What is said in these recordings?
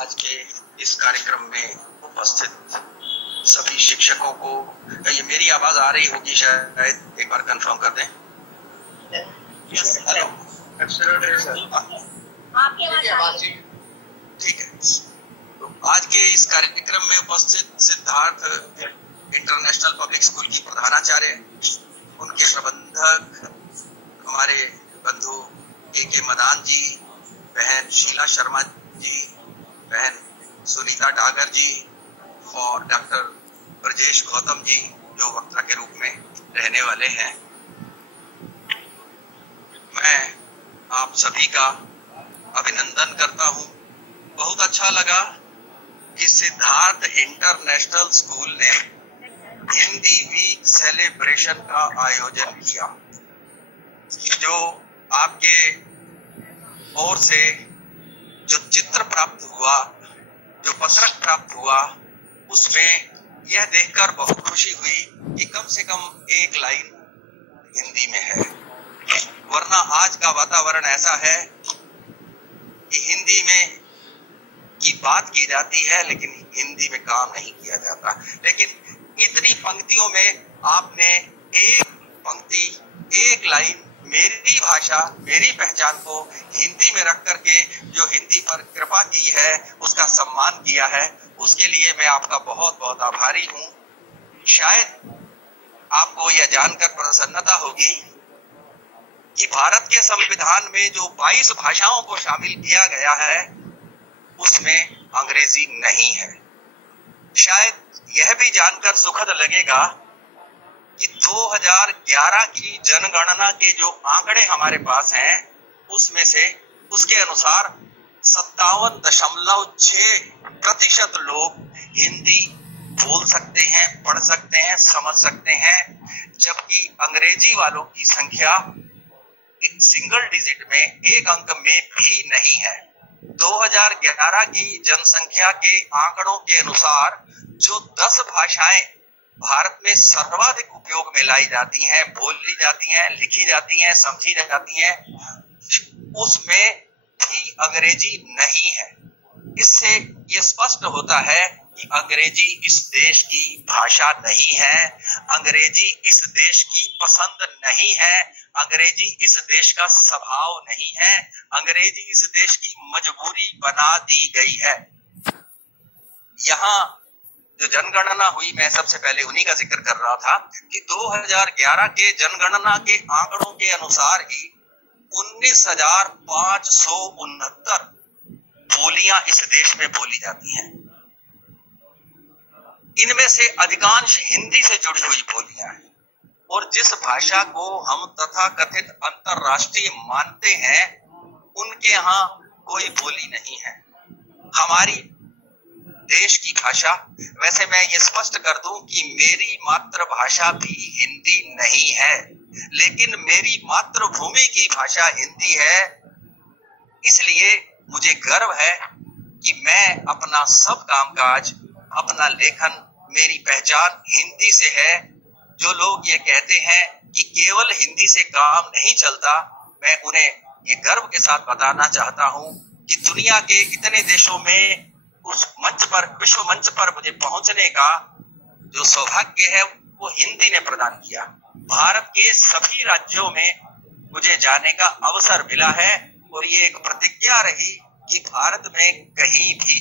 आज के इस कार्यक्रम में उपस्थित सभी शिक्षकों को, ये मेरी आवाज आ रही होगी शायद, एक बार कंफर्म कर दें। हेलो, ठीक है। तो आज के इस कार्यक्रम में उपस्थित सिद्धार्थ इंटरनेशनल पब्लिक स्कूल की प्रधानाचार्य, उनके प्रबंधक हमारे बंधु के मदान जी, बहन शीला शर्मा जी, बहन सुनीता डागर जी और डॉक्टर ब्रजेश गौतम जी जो वक्ता के रूप में रहने वाले हैं। मैं आप सभी का अभिनंदन करता हूं। बहुत अच्छा लगा कि सिद्धार्थ इंटरनेशनल स्कूल ने हिंदी वीक सेलिब्रेशन का आयोजन किया। जो आपके ओर से जो चित्र प्राप्त हुआ, जो पत्रक प्राप्त हुआ, उसमें यह देखकर बहुत खुशी हुई कि कम से कम एक लाइन हिंदी में है। वरना आज का वातावरण ऐसा है कि हिंदी में की बात की जाती है लेकिन हिंदी में काम नहीं किया जाता। लेकिन इतनी पंक्तियों में आपने एक पंक्ति, एक लाइन मेरी भाषा, मेरी पहचान को हिंदी में रख करके जो हिंदी पर कृपा की है, उसका सम्मान किया है, उसके लिए मैं आपका बहुत बहुत आभारी हूं। शायद आपको यह जानकर प्रसन्नता होगी कि भारत के संविधान में जो 22 भाषाओं को शामिल किया गया है, उसमें अंग्रेजी नहीं है। शायद यह भी जानकर सुखद लगेगा कि 2011 की जनगणना के जो आंकड़े हमारे पास हैं, उसमें से उसके अनुसार 57.6% लोग हिंदी बोल सकते हैं, पढ़ सकते हैं, समझ सकते हैं, जबकि अंग्रेजी वालों की संख्या सिंगल डिजिट में, एक अंक में भी नहीं है। 2011 की जनसंख्या के आंकड़ों के अनुसार जो 10 भाषाएं भारत में सर्वाधिक उपयोग में लाई जाती हैं, बोली जाती हैं, लिखी जाती हैं, समझी जाती हैं, उसमें भी अंग्रेजी नहीं है। इससे ये स्पष्ट होता है कि अंग्रेजी इस देश की भाषा नहीं है, अंग्रेजी इस देश की पसंद नहीं है, अंग्रेजी इस देश का स्वभाव नहीं है, अंग्रेजी इस देश की मजबूरी बना दी गई है। यहाँ जो जनगणना हुई, मैं सबसे पहले उन्हीं का जिक्र कर रहा था कि 2011 के जनगणना के आंकड़ों के अनुसार ही 19,569 बोलियां इस देश में बोली जाती हैं। इनमें से अधिकांश हिंदी से जुड़ी हुई बोलियां हैं और जिस भाषा को हम तथाकथित अंतरराष्ट्रीय मानते हैं, उनके यहाँ कोई बोली नहीं है। हमारी देश की भाषा, वैसे मैं ये स्पष्ट कर दूं कि मेरी मातृभाषा भी हिंदी नहीं है, लेकिन मेरी मातृभूमि की भाषा हिंदी है। इसलिए मुझे गर्व है कि मैं अपना सब कामकाज, अपना लेखन, मेरी पहचान हिंदी से है। जो लोग ये कहते हैं कि केवल हिंदी से काम नहीं चलता, मैं उन्हें ये गर्व के साथ बताना चाहता हूं कि दुनिया के इतने देशों में उस मंच पर, विश्व मंच पर मुझे पहुंचने का जो सौभाग्य है, वो हिंदी ने प्रदान किया। भारत के सभी राज्यों में मुझे जाने का अवसर मिला है और ये एक प्रतिज्ञा रही कि भारत में कहीं भी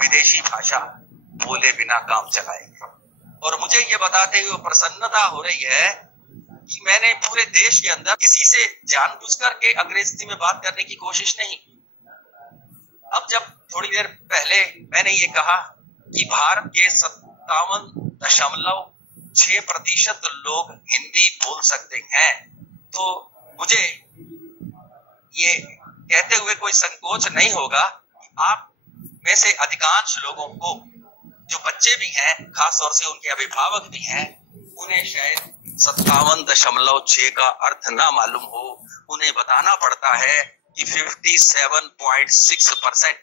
विदेशी भाषा बोले बिना काम चलाएंगे। और मुझे ये बताते हुए प्रसन्नता हो रही है कि मैंने पूरे देश के अंदर किसी से जानबूझकर के अंग्रेजी में बात करने की कोशिश नहीं। अब जब थोड़ी देर पहले मैंने ये कहा कि भारत के 57.6% लोग हिंदी बोल सकते हैं, तो मुझे ये कहते हुए कोई संकोच नहीं होगा कि आप में से अधिकांश लोगों को, जो बच्चे भी हैं, खास तौर से उनके अभिभावक भी हैं, उन्हें शायद 57.6 का अर्थ ना मालूम हो। उन्हें बताना पड़ता है कि 57.6%,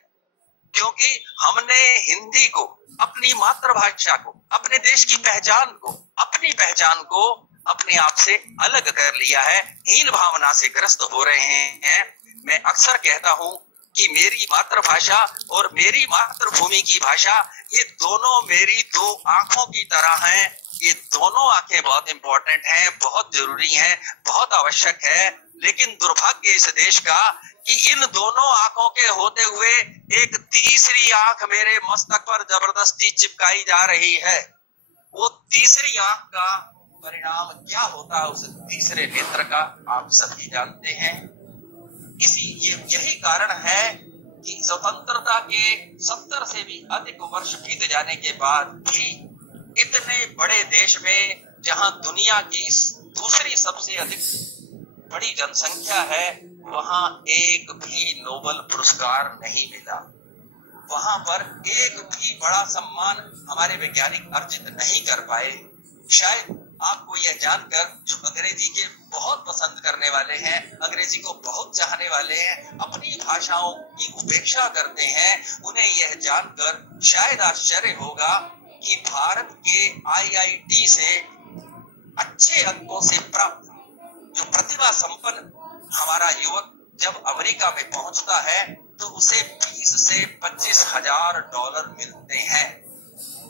क्योंकि हमने हिंदी को, अपनी मातृभाषा को, अपने देश की पहचान को, अपनी पहचान को अपने आप से अलग कर लिया है, हीन भावना से ग्रस्त हो रहे हैं। मैं अक्सर कहता हूं कि मेरी मातृभाषा और मेरी मातृभूमि की भाषा, ये दोनों मेरी दो आंखों की तरह हैं। ये दोनों आंखें बहुत इंपॉर्टेंट हैं, बहुत जरूरी हैं, बहुत आवश्यक है। लेकिन दुर्भाग्य इस देश का कि इन दोनों आंखों के होते हुए एक तीसरी आंख मेरे मस्तक पर जबरदस्ती चिपकाई जा रही है। वो तीसरी आंख का परिणाम क्या होता है उस तीसरे नेत्र का, आप सभी जानते हैं। यही कारण है कि स्वतंत्रता के 70 से भी अधिक वर्ष बीत जाने के बाद भी इतने बड़े देश में, जहां दुनिया की दूसरी सबसे अधिक बड़ी जनसंख्या है, वहां एक भी नोबेल पुरस्कार नहीं मिला। वहां पर एक भी बड़ा सम्मान हमारे वैज्ञानिक अर्जित नहीं कर पाए। शायद आपको यह जानकर, जो अंग्रेजी के बहुत पसंद करने वाले हैं, अंग्रेजी को बहुत चाहने वाले हैं, अपनी भाषाओं की उपेक्षा करते हैं, उन्हें यह जानकर शायद आश्चर्य होगा कि भारत के IIT से अच्छे अंकों से प्राप्त जो प्रतिभा संपन्न हमारा युवक जब अमेरिका में पहुंचता है तो उसे 20 से 25 हजार डॉलर मिलते हैं,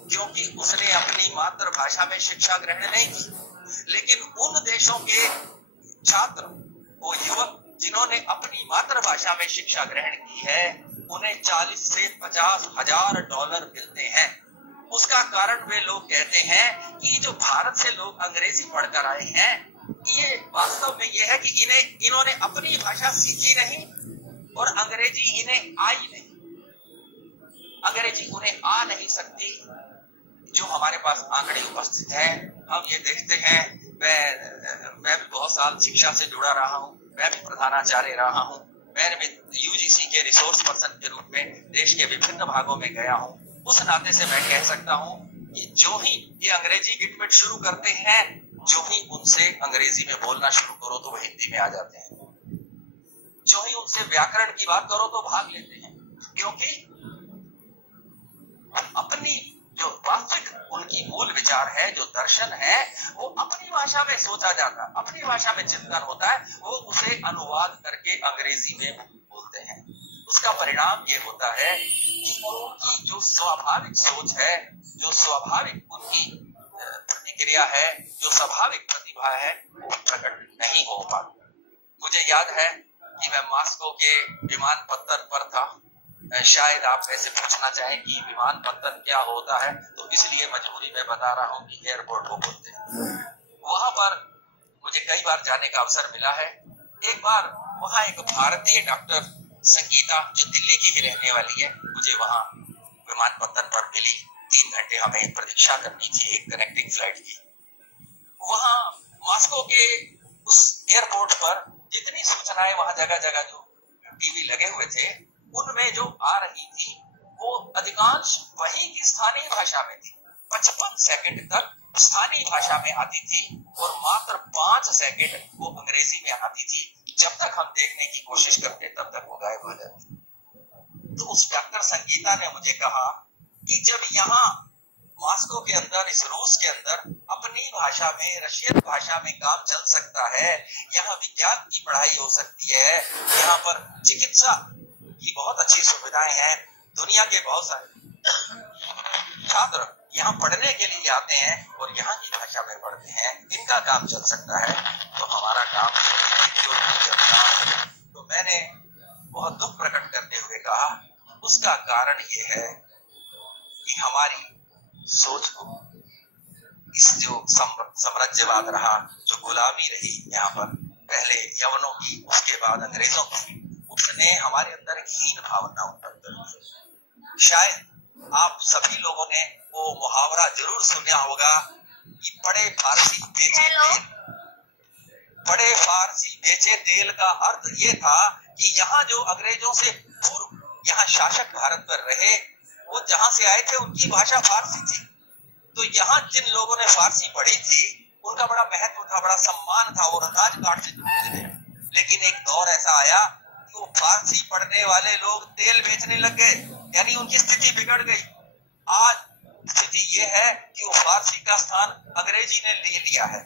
क्योंकि उसने अपनी मातृभाषा में शिक्षा ग्रहण नहीं की। लेकिन उन देशों के छात्र, वो युवक जिन्होंने अपनी मातृभाषा में शिक्षा ग्रहण की है, उन्हें 40 से 50 हजार डॉलर मिलते हैं। उसका कारण वे लोग कहते हैं कि जो भारत से लोग अंग्रेजी पढ़कर आए हैं, ये वास्तव में ये है कि इन्होंने अपनी भाषा सीखी नहीं और अंग्रेजी इन्हें आई नहीं, अंग्रेजी उन्हें आ नहीं सकती। जो हमारे पास आंकड़े उपस्थित है, हम ये देखते हैं, मैं भी बहुत साल शिक्षा से जुड़ा रहा हूँ, मैं भी प्रधानाचार्य रहा हूँ, मैंने भी UGC के रिसोर्स पर्सन के रूप में देश के विभिन्न भागों में गया हूँ। उस नाते से मैं कह सकता हूँ कि जो ही ये अंग्रेजी गिटमिट शुरू करते हैं, जो ही उनसे अंग्रेजी में बोलना शुरू करो तो वो हिंदी में आ जाते हैं, जो ही उनसे व्याकरण की बात करो तो भाग लेते हैं, क्योंकि अपनी जो वास्तविक उनकी मूल विचार है, जो दर्शन है, वो अपनी भाषा में सोचा जाता है, अपनी भाषा में चिंतन होता है, वो उसे अनुवाद करके अंग्रेजी में बोलते हैं। उसका परिणाम ये होता है कि उनकी जो स्वाभाविक सोच है, जो स्वाभाविक उनकी प्रतिक्रिया है, जो स्वाभाविक प्रतिभा है, वो प्रकट नहीं हो पाती। मुझे याद है कि मैं मॉस्को के विमानपत्तन पर था। शायद आप ऐसे पूछना चाहें कि विमानपत्तन क्या होता है, तो इसलिए मजबूरी में बता रहा हूँ कि एयरपोर्ट को बोलते हैं। वहां पर मुझे कई बार जाने का अवसर मिला है। एक बार वहां एक भारतीय डॉक्टर संगीता, जो दिल्ली की ही रहने वाली है, मुझे वहां विमानपत्तन पर मिली। 3 घंटे हमें प्रतीक्षा करनी थी एक कनेक्टिंग फ्लाइट की। वहां मॉस्को के उस एयरपोर्ट पर जितनी सूचनाएं वहां जगह जगह जो टीवी लगे हुए थे, उनमें जो आ रही थी वो अधिकांश वही की स्थानीय भाषा में थी। 55 सेकंड तक स्थानीय भाषा में आती थी और मात्र 5 सेकंड वो अंग्रेजी में आती थी। जब तक हम देखने की कोशिश करते तब तक वो गायब हो जाती। तो उस डॉक्टर संगीता ने मुझे कहा कि जब यहाँ मॉस्को के अंदर, इस रूस के अंदर अपनी भाषा में, रशियन भाषा में काम चल सकता है, यहाँ विज्ञान की पढ़ाई हो सकती है, यहाँ पर चिकित्सा की बहुत अच्छी सुविधाएं हैं, दुनिया के बहुत सारे छात्र यहाँ पढ़ने के लिए आते हैं और यहाँ की भाषा में पढ़ते हैं, इनका काम चल सकता है, तो हमारा काम क्यों नहीं चलता। तो मैंने बहुत दुख प्रकट करते हुए कहा, उसका कारण ये है कि हमारी सोच को, इस जो साम्राज्यवाद रहा, जो गुलामी रही यहाँ पर, पहले यवनों की, उसके बाद अंग्रेजों की, उसने हमारे अंदर एक हीन भावना उत्पन्न कर दी। शायद आप सभी लोगों ने वो मुहावरा जरूर सुना होगा कि बड़े फारसी बेचे तेल का अर्थ ये था कि यहाँ जो अंग्रेजों से पूर्व यहाँ शासक भारत पर रहे, वो जहां से आए थे उनकी भाषा फारसी थी। तो यहाँ जिन लोगों ने फारसी पढ़ी थी, उनका बड़ा महत्व था, बड़ा सम्मान था, वो राजकाट से जुड़ते थे। लेकिन एक दौर ऐसा आया कि वो फारसी पढ़ने वाले लोग तेल बेचने लग गए, यानी उनकी स्थिति बिगड़ गई। आज स्थिति ये है कि वो फारसी का स्थान अंग्रेजी ने ले लिया है।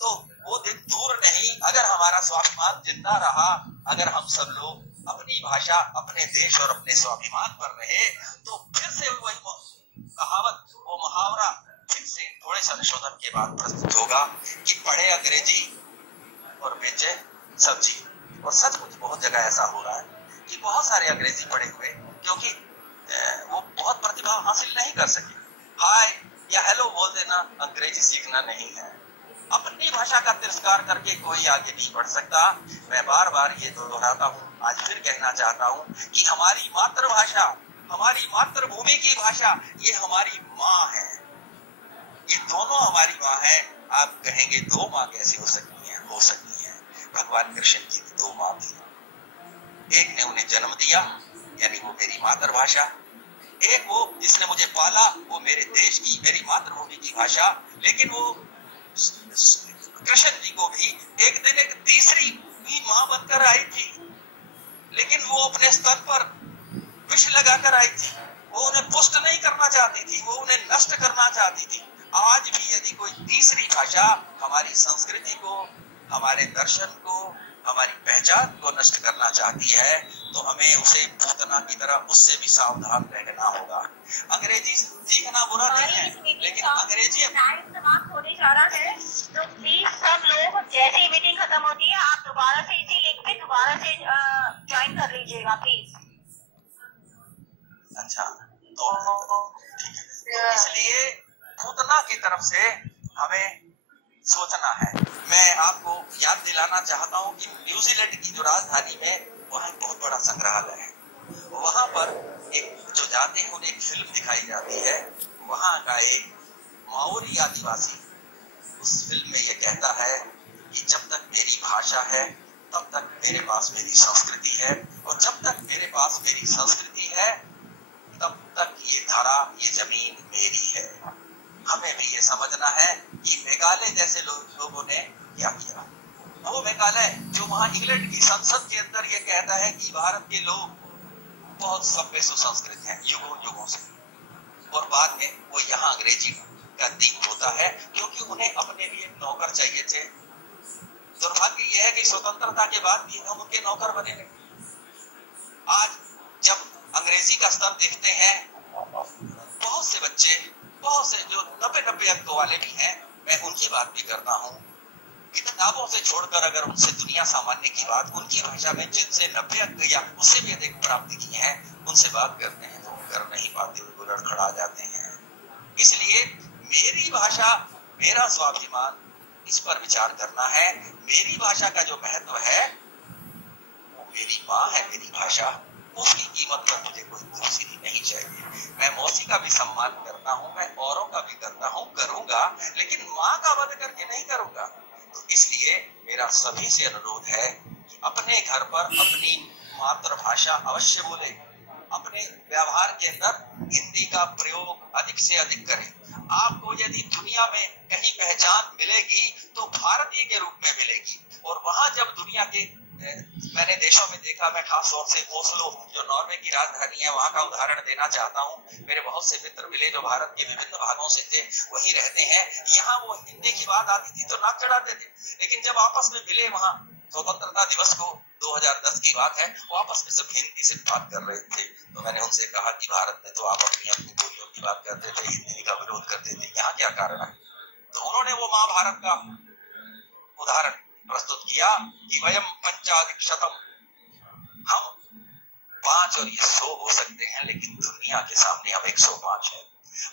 तो वो दिन दूर नहीं, अगर हमारा स्वाभिमान जिंदा रहा, अगर हम सब लोग अपनी भाषा, अपने देश और अपने स्वाभिमान पर रहे, तो फिर से वही कहावत, वो मुहावरा फिर से थोड़े संशोधन के बाद प्रस्तुत होगा कि पढ़े अंग्रेजी और बेचे सब्जी। और सचमुच बहुत जगह ऐसा हो रहा है कि बहुत सारे अंग्रेजी पढ़े हुए, क्योंकि वो बहुत प्रतिभा हासिल नहीं कर सके, हाय या हेलो बोल देना अंग्रेजी सीखना नहीं है। अपनी भाषा का तिरस्कार करके कोई आगे नहीं बढ़ सकता। मैं बार बार ये दोहराता हूँ, आज फिर कहना चाहता हूँ कि हमारी मातृभाषा, हमारी मातृभूमि की भाषा, ये हमारी माँ है, ये दोनों हमारी माँ है। आप कहेंगे दो माँ कैसे हो सकती हैं? हो सकती है। भगवान कृष्ण की भी दो माँ थी। एक ने उन्हें जन्म दिया, यानी वो मेरी मातृभाषा, एक वो जिसने मुझे पाला, वो मेरे देश की, मेरी मातृभूमि की भाषा। लेकिन वो कृष्ण जी को भी एक दिन एक तीसरी भी माँ बनकर आई थी, लेकिन वो अपने स्तर पर विष लगाकर आई थी। वो उन्हें पुष्ट नहीं करना चाहती थी, वो उन्हें नष्ट करना चाहती थी। आज भी यदि कोई तीसरी भाषा हमारी संस्कृति को, हमारे दर्शन को, हमारी पहचान को नष्ट करना चाहती है, तो हमें उसे पूतना की तरह उससे भी सावधान रहना होगा। अंग्रेजी सीखना बुरा नहीं है, लेकिन अंग्रेजी समाप्त होने जा रहा है, तो प्लीज सब लोग जैसे ही मीटिंग खत्म होती है आप दोबारा से इसी लिंक पे दोबारा से ज्वाइन कर लीजिएगा प्लीज। अच्छा, तो ठीक है। इसलिए पूतना की तरफ से हमें सोचना है। मैं आपको याद दिलाना चाहता हूँ कि न्यूजीलैंड की जो राजधानी में, वहाँ एक बहुत बड़ा संग्रहालय है। वहाँ पर एक जो जाते हैं उन्हें एक फिल्म दिखाई जाती है। वहाँ का एक माओरी आदिवासी उस फिल्म में ये कहता है कि जब तक मेरी भाषा है तब तक मेरे पास मेरी संस्कृति है, और जब तक मेरे पास मेरी संस्कृति है तब तक ये धरा, ये जमीन मेरी है। हमें भी ये समझना है कि मेघालय जैसे लोगों ने क्या किया। वो मेघालय जो वहाँ इंग्लैंड की संसद के अंदर ये कहता है कि भारत के लोग बहुत सभ्य सुसंस्कृत हैं युगों युगों से, और बाद में वो यहाँ अंग्रेजी का दीप होता है, क्योंकि उन्हें अपने लिए नौकर चाहिए थे। दुर्भाग्य यह है कि स्वतंत्रता के बाद भी हम उनके नौकर बने रहे। आज जब अंग्रेजी का स्तर देखते हैं, बहुत से बच्चे, बहुत से जो 90 अंकों वाले भी हैं, मैं उनकी बात भी करता हूँ, किताबों से छोड़कर अगर उनसे दुनिया सामान्य की बात उनकी भाषा में जिनसे 90 अंक या उससे भी अधिक प्राप्ति की है, उनसे बात करते हैं तो कर नहीं पाते, वो लड़खड़ा जाते हैं। इसलिए मेरी भाषा, मेरा स्वाभिमान, इस पर विचार करना है। मेरी भाषा का जो महत्व है, वो मेरी माँ है, मेरी भाषा, उसकी कीमत पर मुझे कोई दूसरी नहीं चाहिए। मैं मौसी का भी सम्मान करता हूँ, मैं औरों का भी करता हूँ, करूंगा, लेकिन माँ का वध करके नहीं करूंगा। तो इसलिए मेरा सभी से अनुरोध है कि अपने घर पर अपनी मातृभाषा अवश्य बोले, अपने व्यवहार के अंदर हिंदी का प्रयोग अधिक से अधिक करें। आपको यदि दुनिया में कहीं पहचान मिलेगी तो भारतीय के रूप में मिलेगी। और वहां जब दुनिया के मैंने देशों में देखा, मैं खास तौर से ओस्लो जो नॉर्वे की राजधानी है वहां का उदाहरण देना चाहता हूँ। मेरे बहुत से मित्र मिले जो भारत के विभिन्न भागों से थे, वही रहते हैं। यहाँ वो हिंदी की बात आती थी तो नाक चढ़ाते थे, लेकिन जब आपस में मिले, वहाँ स्वतंत्रता दिवस को 2010 की बात है, वो आपस में सब हिंदी से बात कर रहे थे। तो मैंने उनसे कहा कि भारत में तो आप अपनी अपनी बोलियों की बात करते थे, हिंदी का विरोध करते थे, यहाँ क्या कारण है? तो उन्होंने वो महाभारत का उदाहरण प्रस्तुत किया कि वयम पंचाधिशतम, हम 5 और ये 100 हो सकते हैं, लेकिन दुनिया के सामने हम 105 है।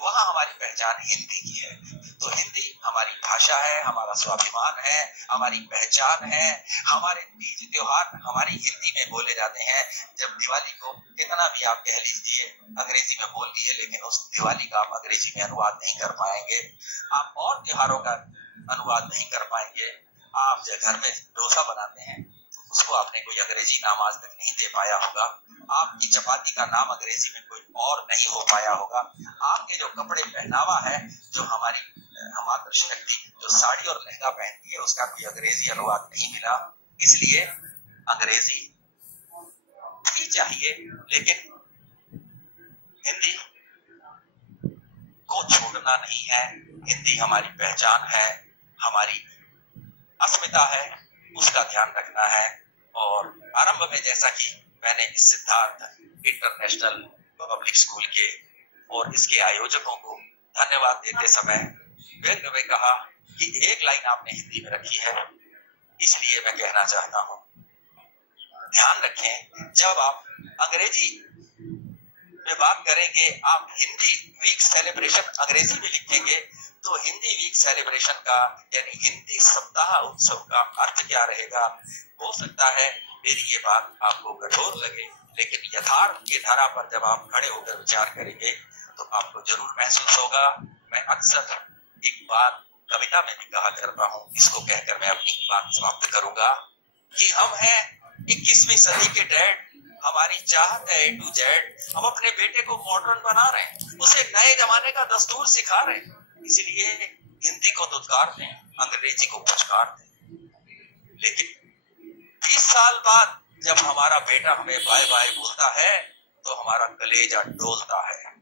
वहां हमारी पहचान हिंदी की है। तो हिंदी हमारी भाषा है, हमारा स्वाभिमान है, हमारी पहचान है। हमारे तीज त्योहार हमारी हिंदी में बोले जाते हैं। जब दिवाली को कितना भी आप कह लीजिए अंग्रेजी में बोल दिए, लेकिन उस दिवाली का आप अंग्रेजी में अनुवाद नहीं कर पाएंगे। आप और त्योहारों का अनुवाद नहीं कर पाएंगे। आप जब घर में डोसा बनाते हैं, उसको आपने कोई अंग्रेजी नाम आज तक नहीं दे पाया होगा। आपकी चपाती का नाम अंग्रेजी में कोई और नहीं हो पाया होगा। आपके जो कपड़े पहनावा है, जो हमारी मातृशक्ति जो साड़ी और लहंगा पहनती है, उसका कोई अंग्रेजी अनुवाद नहीं मिला। इसलिए अंग्रेजी भी चाहिए, लेकिन हिंदी को छोड़ना नहीं है। हिंदी हमारी पहचान है, हमारी अस्मिता है, उसका ध्यान रखना है। और आरंभ में जैसा कि मैंने इस सिद्धार्थ इंटरनेशनल पब्लिक स्कूल के और इसके आयोजकों को धन्यवाद देते समय व्यंग्य में कहा कि एक लाइन आपने हिंदी में रखी है, इसलिए मैं कहना चाहता हूं, ध्यान रखें जब आप अंग्रेजी में बात करेंगे, आप हिंदी वीक सेलिब्रेशन अंग्रेजी में लिखेंगे तो हिंदी वीक सेलिब्रेशन का यानी हिंदी सप्ताह उत्सव का अर्थ क्या रहेगा। हो सकता है मेरी ये बात आपको कठोर लगे, लेकिन यथार्थ की धारा पर जब आप खड़े होकर विचार करेंगे तो आपको जरूर महसूस होगा। मैं अक्सर एक बात कविता में भी कहा करता हूँ, इसको कहकर मैं अपनी बात समाप्त करूंगा कि हम हैं 21वीं सदी के डैड, हमारी चाहत है A to Z। हम अपने बेटे को मॉडर्न बना रहे हैं, उसे नए जमाने का दस्तूर सिखा रहे हैं, इसलिए हिंदी को दुत्कार दें, अंग्रेजी को पुचकार दें। लेकिन 20 साल बाद जब हमारा बेटा हमें बाय बाय बोलता है तो हमारा कलेजा डोलता है,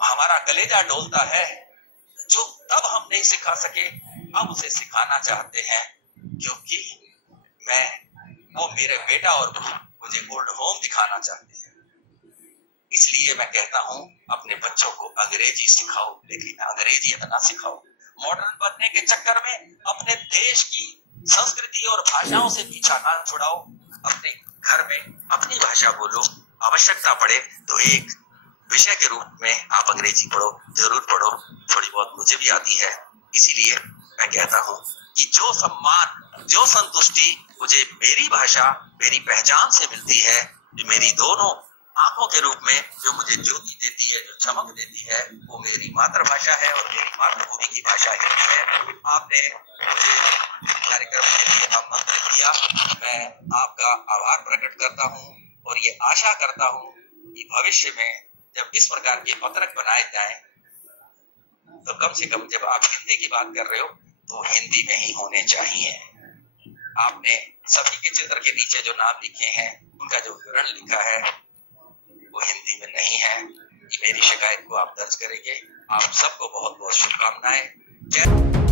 हमारा कलेजा डोलता है। जो तब हम नहीं सिखा सके हम उसे सिखाना चाहते हैं, क्योंकि वो मेरे बेटा और मुझे ओल्ड होम दिखाना चाहते हैं। इसलिए मैं कहता हूं अपने बच्चों को अंग्रेजी सिखाओ, लेकिन अंग्रेजी ना सिखाओ। मॉडर्न बनने के चक्कर में अपने देश की संस्कृति और भाषाओं से पीछा ना छुड़ाओ। अपने घर में अपनी भाषा बोलो, आवश्यकता पड़े तो एक विषय के रूप में आप अंग्रेजी पढ़ो, जरूर पढ़ो, थोड़ी बहुत मुझे भी आती है। इसीलिए मैं कहता हूं कि जो सम्मान, जो संतुष्टि मुझे मेरी भाषा, मेरी पहचान से मिलती है, जो मेरी दोनों आंखों के रूप में जो मुझे ज्योति देती है, जो चमक देती है, वो मेरी मातृभाषा है और मेरी मातृभूमि की भाषा हिंदी है। आपने मुझे कार्यक्रम के लिए आमंत्रित किया, मैं आपका आभार प्रकट करता हूँ और ये आशा करता हूँ कि भविष्य में जब इस प्रकार के पत्रक बनाए जाएं तो कम से कम जब आप हिंदी की बात कर रहे हो तो हिंदी में ही होने चाहिए। आपने सभी के चित्र के नीचे जो नाम लिखे हैं उनका जो विवरण लिखा है वो हिंदी में नहीं है। मेरी शिकायत को आप दर्ज करेंगे। आप सबको बहुत बहुत शुभकामनाएं। जय